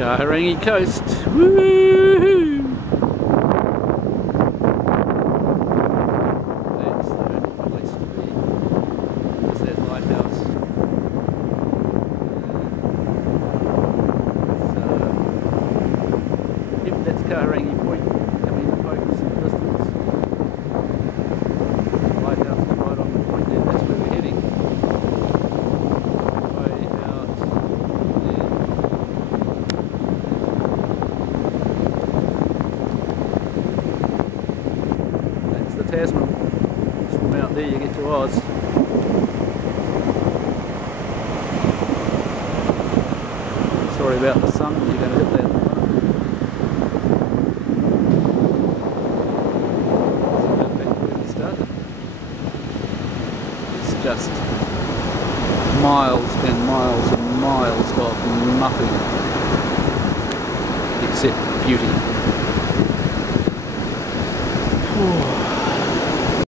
Kahurangi Coast. Woohoo! That's the only place to be. There's that lighthouse. Yep, that's Kahurangi Point. Coming into focus in the distance. The lighthouse is right on the point there. That's where we're heading. Way out there. That's the Tasman. Swim out there, you get to Oz. Sorry about the sun, you're going to hit that. It's just miles and miles and miles of nothing except beauty.